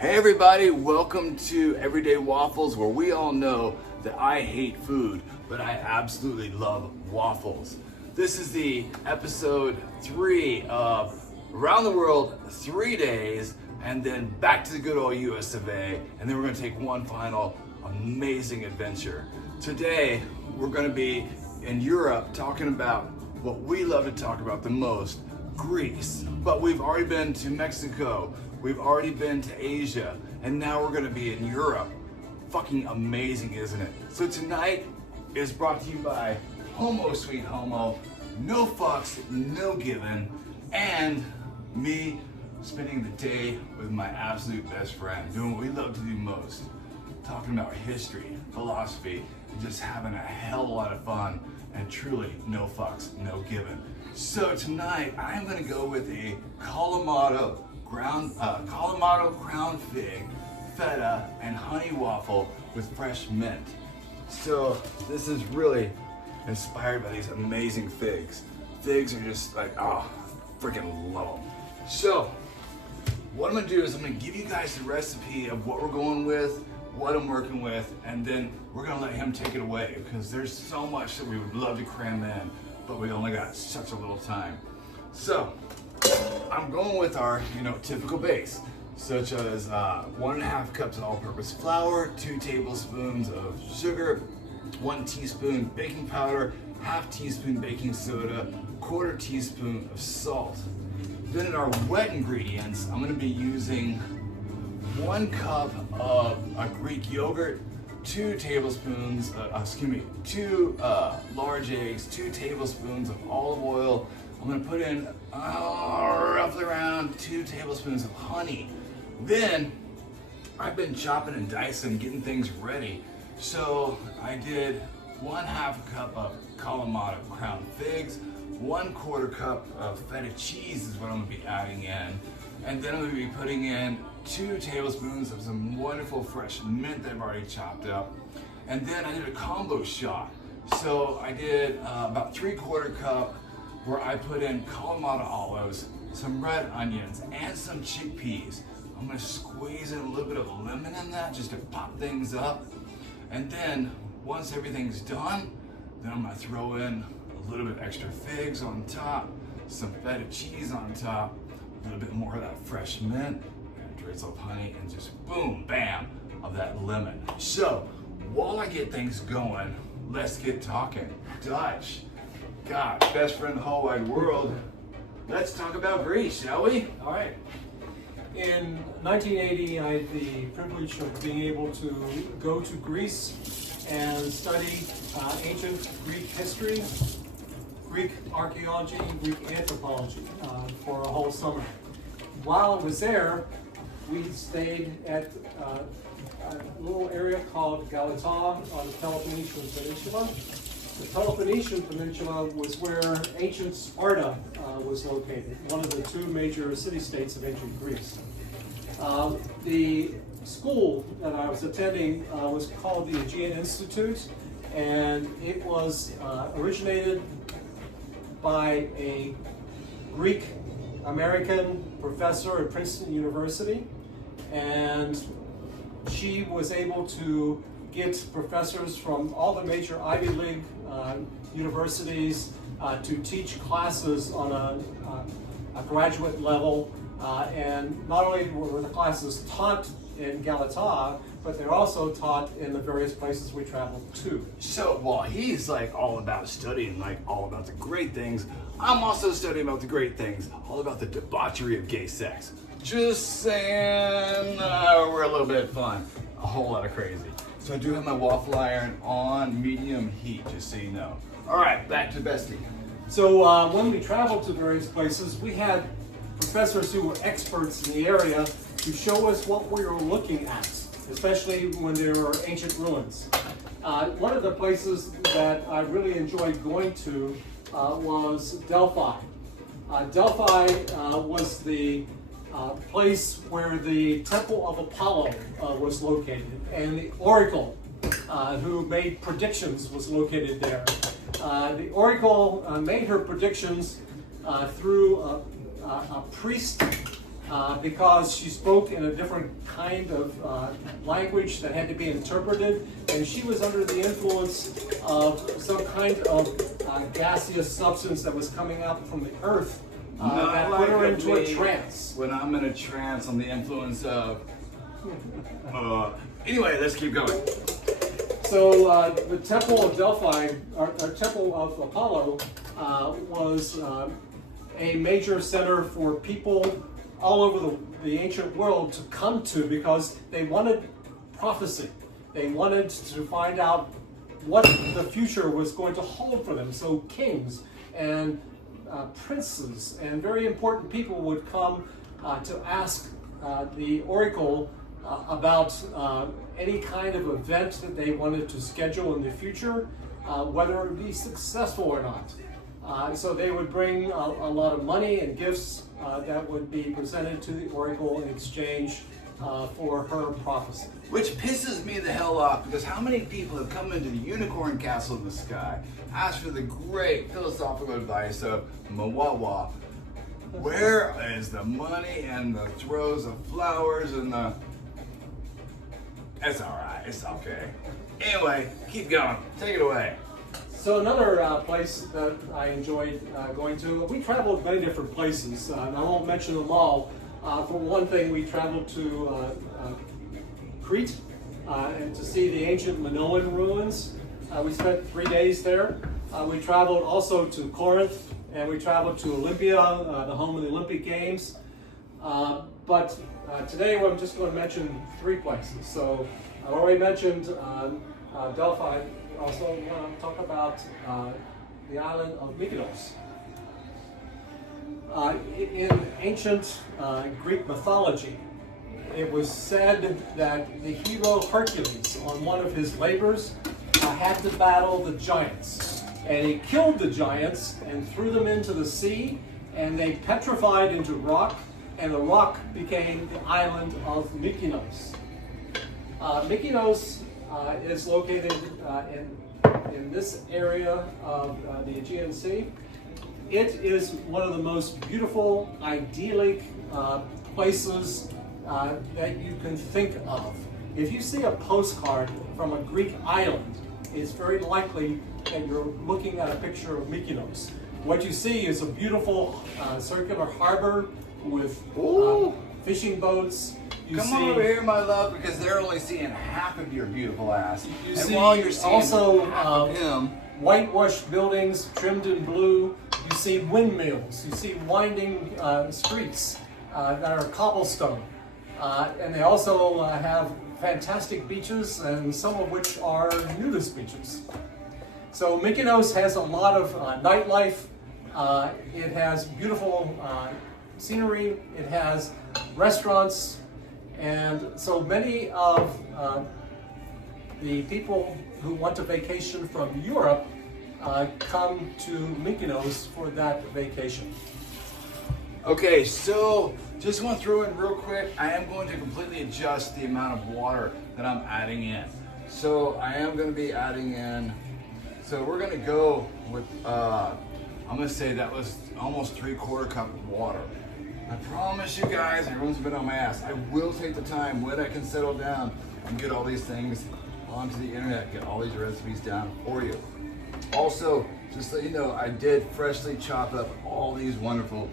Hey everybody, welcome to Everyday Waffles, where we all know that I hate food, but I absolutely love waffles. This is the episode 3 of Around the World 3 days, and then back to the good old US of A, and then we're gonna take one final amazing adventure. Today, we're gonna be in Europe talking about what we love to talk about the most, Greece. But we've already been to Mexico, we've already been to Asia, and now we're gonna be in Europe. Fucking amazing, isn't it? So tonight is brought to you by Homo Sweet Homo, no fucks, no given, and me spending the day with my absolute best friend, doing what we love to do most, talking about history, philosophy, and just having a hell of a lot of fun, and truly no fucks, no given. So tonight I'm gonna go with a Kalamata ground fig, feta, and honey waffle with fresh mint. So this is really inspired by these amazing figs. Figs are just like, oh, freaking love them. So what I'm gonna do is I'm gonna give you guys the recipe of what we're going with, what I'm working with, and then we're gonna let him take it away because there's so much that we would love to cram in, but we only got such a little time. So I'm going with our, typical base, such as 1.5 cups of all-purpose flour, 2 tablespoons of sugar, 1 teaspoon baking powder, 1/2 teaspoon baking soda, 1/4 teaspoon of salt. Then in our wet ingredients, I'm going to be using 1 cup of Greek yogurt, 2 large eggs, 2 tablespoons of olive oil. I'm gonna put in roughly around 2 tablespoons of honey. Then I've been chopping and dicing, getting things ready. So I did 1/2 cup of Kalamata ground figs, 1/4 cup of feta cheese is what I'm gonna be adding in. And then I'm gonna be putting in 2 tablespoons of some wonderful fresh mint that I've already chopped up. And then I did a combo shot. So I did about 3/4 cup where I put in Kalamata olives, some red onions, and some chickpeas. I'm gonna squeeze in a little bit of lemon in that just to pop things up. And then once everything's done, then I'm gonna throw in a little bit extra figs on top, some feta cheese on top, a little bit more of that fresh mint, and drizzle of honey, and just boom, bam, of that lemon. So while I get things going, let's get talking Dutch. God, best friend in the whole wide world. Let's talk about Greece, shall we? All right. In 1980, I had the privilege of being able to go to Greece and study ancient Greek history, Greek archaeology, Greek anthropology for a whole summer. While I was there, we stayed at a little area called Galata on the Peloponnesian Peninsula. The Peloponnesian Peninsula was where ancient Sparta was located, one of the 2 major city-states of ancient Greece. The school that I was attending was called the Aegean Institute, and it was originated by a Greek-American professor at Princeton University, and she was able to get professors from all the major Ivy League universities to teach classes on a graduate level, and not only were the classes taught in Galata, but they're also taught in the various places we traveled to. So while he's like all about studying, like all about the great things, I'm also studying about the great things, all about the debauchery of gay sex. Just saying, we're a little bit fun, a whole lot of crazy. So I do have my waffle iron on medium heat, just so you know. All right, back to Bestie. So when we traveled to various places, we had professors who were experts in the area to show us what we were looking at, especially when there were ancient ruins. One of the places that I really enjoyed going to was Delphi. Delphi was the place where the Temple of Apollo was located, and the Oracle who made predictions was located there. The Oracle made her predictions through a priest because she spoke in a different kind of language that had to be interpreted, and she was under the influence of some kind of gaseous substance that was coming out from the earth that put her into a trance. When I'm in a trance, I'm the influence of. Anyway, let's keep going. So the Temple of Delphi, or Temple of Apollo, was a major center for people all over the ancient world to come to because they wanted prophecy. They wanted to find out what the future was going to hold for them. So kings and princes and very important people would come to ask the oracle about any kind of event that they wanted to schedule in the future, whether it would be successful or not. So they would bring a lot of money and gifts that would be presented to the oracle in exchange for her prophecy. Which pisses me the hell off, because how many people have come into the unicorn castle in the sky, asked for the great philosophical advice of Mawawa? Where is the money and the throws of flowers and the... It's alright, it's okay. Anyway, keep going, take it away. So another place that I enjoyed going to, we traveled many different places, and I won't mention them all. For one thing, we traveled to Crete and to see the ancient Minoan ruins. We spent 3 days there. We traveled also to Corinth, and we traveled to Olympia, the home of the Olympic Games. But today I'm just going to mention 3 places. So I already mentioned Delphi. Also want to talk about the island of Mykonos. In ancient Greek mythology, it was said that the hero Hercules, on one of his labors, had to battle the giants. And he killed the giants and threw them into the sea, and they petrified into rock, and the rock became the island of Mykonos. Mykonos is located in this area of the Aegean Sea. It is one of the most beautiful, idyllic places that you can think of. If you see a postcard from a Greek island, it's very likely that you're looking at a picture of Mykonos. What you see is a beautiful circular harbor with fishing boats. Come on over here, my love, because they're only seeing half of your beautiful ass. You and see while you're seeing also half of him, whitewashed buildings trimmed in blue. You see windmills. You see winding streets that are cobblestone. And they also have fantastic beaches, and some of which are nudist beaches. So Mykonos has a lot of nightlife. It has beautiful scenery. It has restaurants. And so many of the people who want to vacation from Europe come to Mykonos for that vacation. Okay, so just want to throw in real quick, I am going to completely adjust the amount of water that I'm adding in. So I am going to be adding in, so we're going to go with, I'm going to say that was almost 3/4 cup of water. I promise you guys, everyone's been on my ass. I will take the time when I can settle down and get all these things onto the internet, get all these recipes down for you. Also, just so you know, I did freshly chop up all these wonderful,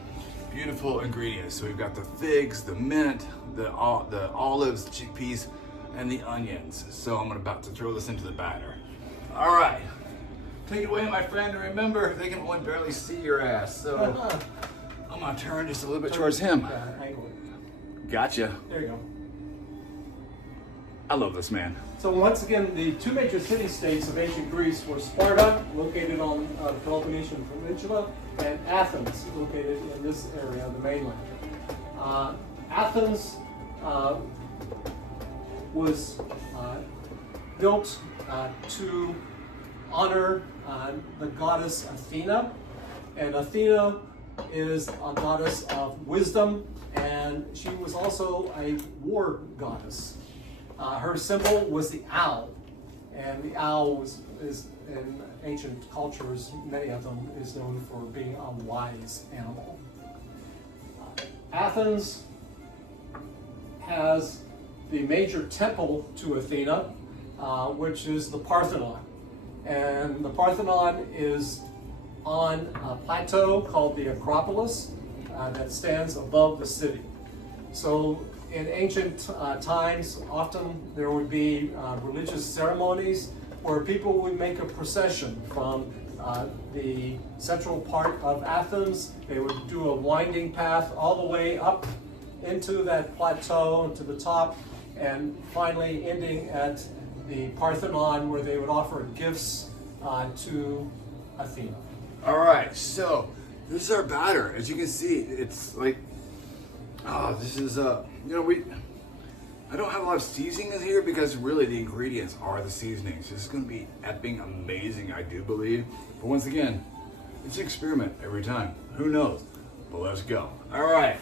beautiful ingredients. So we've got the figs, the mint, the olives, the chickpeas, and the onions. So I'm about to throw this into the batter. All right, take it away, my friend. And remember, they can only barely see your ass. So I'm gonna turn just a little bit towards him. Gotcha. There you go. I love this man. So once again, the 2 major city-states of ancient Greece were Sparta, located on the Peloponnesian Peninsula, and Athens, located in this area, the mainland. Athens was built to honor the goddess Athena, and Athena is a goddess of wisdom, and she was also a war goddess. Her symbol was the owl, and the owl is in ancient cultures, many of them, is known for being a wise animal. Athens has the major temple to Athena, which is the Parthenon. And the Parthenon is on a plateau called the Acropolis that stands above the city. So in ancient times, often there would be religious ceremonies where people would make a procession from the central part of Athens. They would do a winding path all the way up into that plateau to the top, and finally ending at the Parthenon, where they would offer gifts to Athena. All right, so this is our batter. As you can see, it's like, this is I don't have a lot of seasonings here because really the ingredients are the seasonings. This is going to be epping amazing, I do believe. But once again, it's an experiment every time. Who knows? But let's go. All right.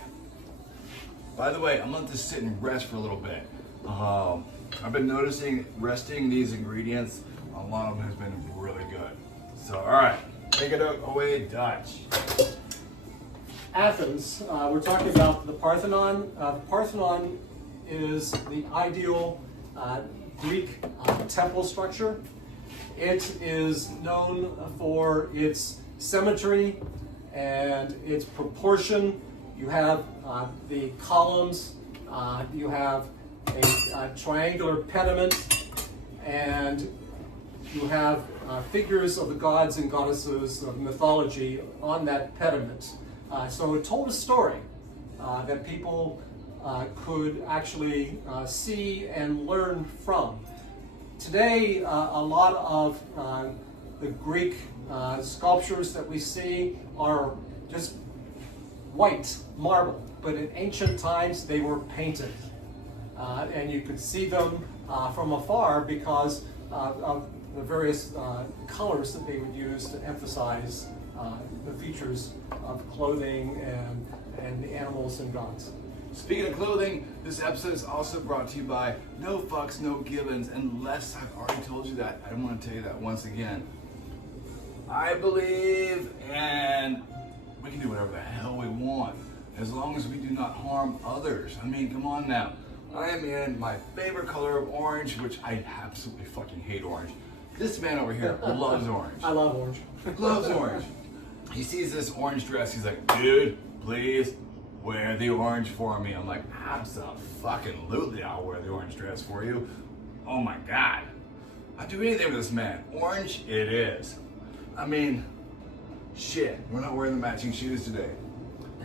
By the way, I'm going to let this sit and rest for a little bit. I've been noticing resting these ingredients, a lot of them has been really good. So, all right, take it away, Dutch. Athens, we're talking about the Parthenon. The Parthenon is the ideal Greek temple structure. It is known for its symmetry and its proportion. You have the columns, you have a triangular pediment, and you have figures of the gods and goddesses of mythology on that pediment. So it told a story that people could actually see and learn from. Today, a lot of the Greek sculptures that we see are just white marble, but in ancient times they were painted. And you could see them from afar because of the various colors that they would use to emphasize the features of clothing and the animals and gods. Speaking of clothing, this episode is also brought to you by No Fucks, No Givens. Unless I've already told you that, I don't want to tell you that once again. I believe, and we can do whatever the hell we want, as long as we do not harm others. I mean, come on now. I am in my favorite color of orange, which I absolutely fucking hate orange. This man over here loves orange. I love orange. Loves orange. He sees this orange dress, he's like, dude, please wear the orange for me. I'm like, absolutely, I'll wear the orange dress for you. Oh my God. I'd do anything with this man. Orange it is. I mean, shit, we're not wearing the matching shoes today.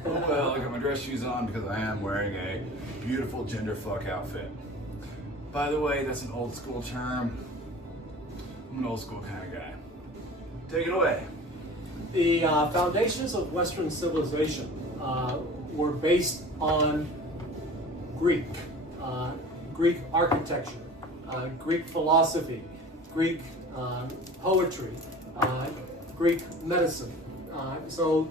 Oh well, I got my dress shoes on because I am wearing a beautiful gender fuck outfit. By the way, that's an old school term. I'm an old school kind of guy. Take it away. The foundations of Western civilization were based on Greek architecture, Greek philosophy, Greek poetry, Greek medicine. So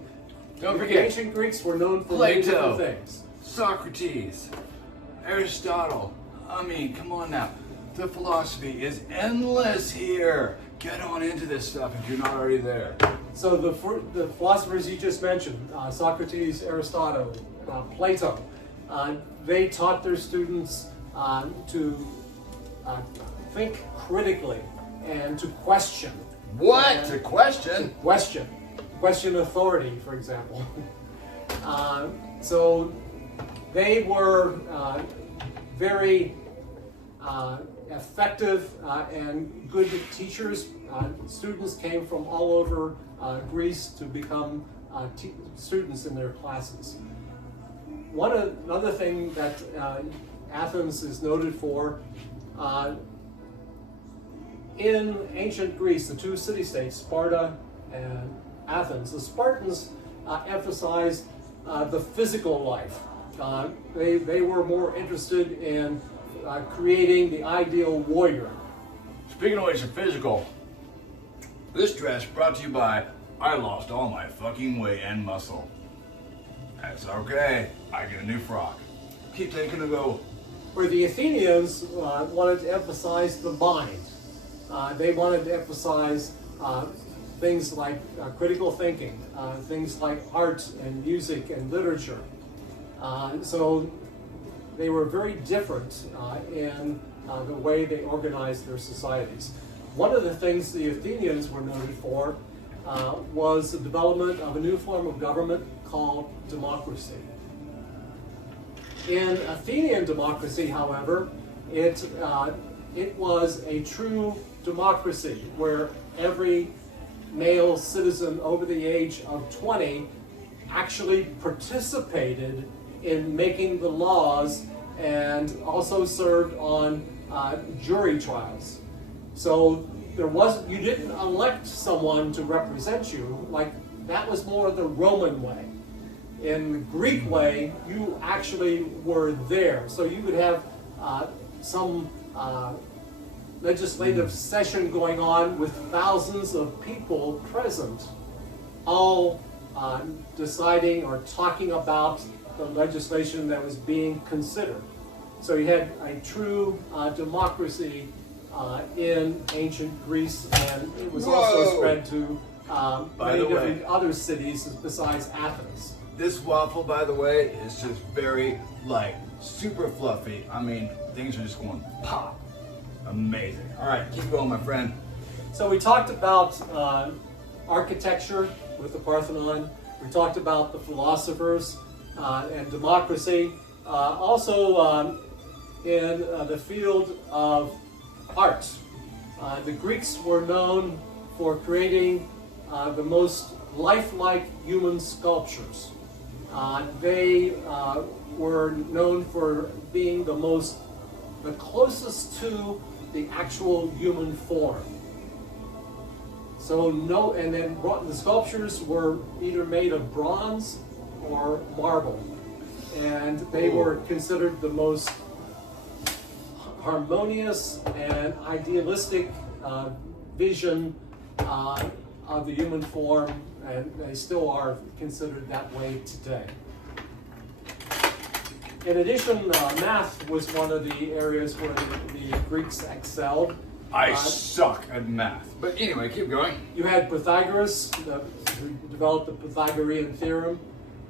Don't the forget, ancient Greeks were known for many different Plato, things. Socrates, Aristotle. I mean, come on now. The philosophy is endless here. Get on into this stuff if you're not already there. So the philosophers you just mentioned, Socrates, Aristotle, Plato, they taught their students to think critically and to question. What? To question? Question authority, for example. So they were very effective and good teachers. Students came from all over Greece to become students in their classes. Another thing that Athens is noted for, in ancient Greece, the two city-states, Sparta and Athens, the Spartans emphasized the physical life. They were more interested in creating the ideal warrior. Speaking of which, physical, this dress brought to you by I lost all my fucking weight and muscle. That's okay. I get a new frock. Keep taking a go. Where the Athenians wanted to emphasize the mind. They wanted to emphasize things like critical thinking, things like art and music and literature. So they were very different in the way they organized their societies. One of the things the Athenians were noted for was the development of a new form of government called democracy. In Athenian democracy, however, it was a true democracy where every male citizen over the age of 20 actually participated in making the laws and also served on jury trials. So you didn't elect someone to represent you, like that was more the Roman way. In the Greek way, you actually were there. So you would have some legislative session going on with thousands of people present, all deciding or talking about the legislation that was being considered. So you had a true democracy in ancient Greece, and it was also spread to many different other cities besides Athens. This waffle, by the way, is just very light, super fluffy. I mean, things are just going pop. Amazing. All right, keep going, my friend. So we talked about architecture with the Parthenon. We talked about the philosophers and democracy. Also, in the field of art, the Greeks were known for creating the most lifelike human sculptures. They were known for being the closest to the actual human form. So and then the sculptures were either made of bronze or marble, and they were considered the most harmonious and idealistic vision of the human form, and they still are considered that way today. In addition, math was one of the areas where the Greeks excelled. I suck at math. But anyway, keep going. You had Pythagoras, who developed the Pythagorean theorem,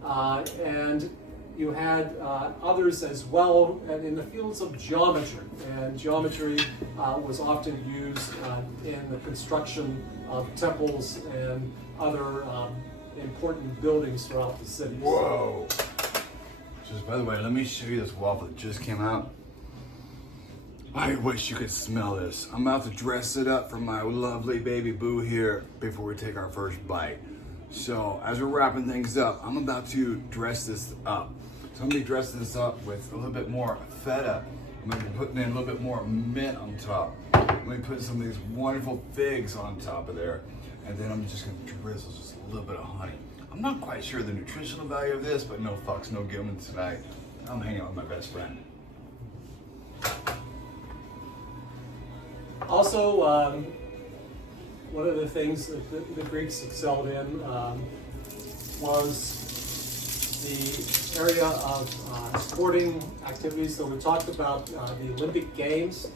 and you had others as well in the fields of geometry. And geometry was often used in the construction of temples and other important buildings throughout the cities. Whoa. Just by the way, let me show you this waffle that just came out. I wish you could smell this. I'm about to dress it up for my lovely baby boo here before we take our first bite. So as we're wrapping things up, I'm about to dress this up. So I'm gonna be dressing this up with a little bit more feta. I'm gonna be putting in a little bit more mint on top. I'm gonna be putting some of these wonderful figs on top of there. And then I'm just gonna drizzle just a little bit of honey. I'm not quite sure the nutritional value of this, but no fucks, no giving tonight. I'm hanging out with my best friend. Also, one of the things that the Greeks excelled in was the area of sporting activities. So we talked about the Olympic Games.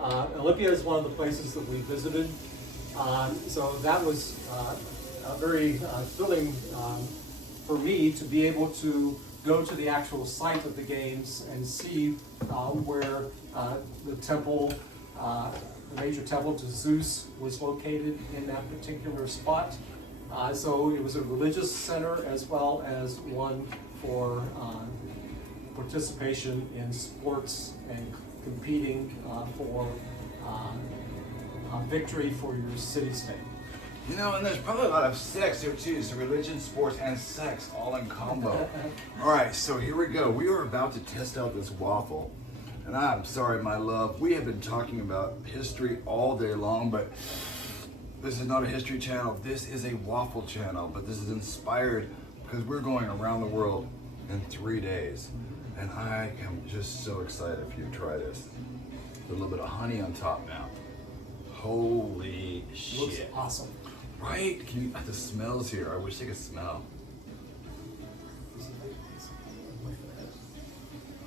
Olympia is one of the places that we visited. So that was very thrilling for me to be able to go to the actual site of the games and see where the temple, the major temple to Zeus, was located in that particular spot. So it was a religious center as well as one for participation in sports and competing for victory for your city-state. You know, and there's probably a lot of sex here too, so religion, sports, and sex all in combo. All right, so here we go. We are about to test out this waffle. And I'm sorry, my love, we have been talking about history all day long, but this is not a history channel. This is a waffle channel, but this is inspired because we're going around the world in 3 days. And I am just so excited for you to try this. With a little bit of honey on top now. Holy shit. Looks awesome. Right? The smells here, I wish they could smell.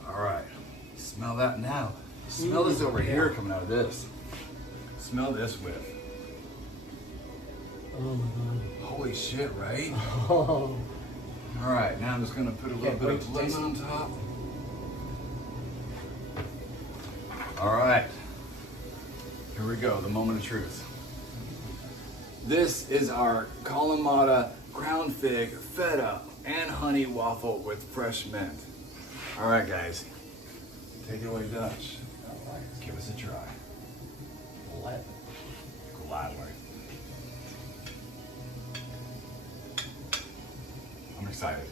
All right, smell that now. Smell this over here coming out of this. Smell this with. Oh my God. Holy shit, right? Oh. All right, now I'm just gonna put a little bit of taste lemon on top. All right, here we go, the moment of truth. This is our Kalamata ground fig, feta, and honey waffle with fresh mint. All right, guys, take it away, Dutch. All right. Give us a try. Gladly. I'm excited.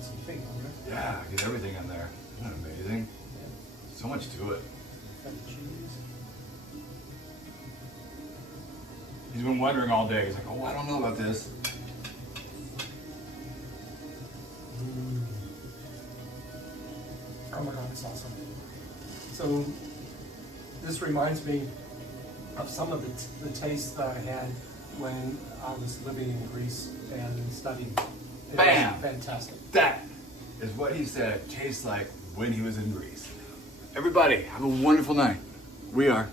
Some fig on there. Yeah, get everything in there. Isn't that amazing? So much to it. Feta cheese. He's been wondering all day. He's like, oh, I don't know about this. Oh my God, it's awesome. So this reminds me of some of the tastes that I had when I was living in Greece and studying. It Bam! was fantastic. That is what he said tastes like when he was in Greece. Everybody, have a wonderful night. We are.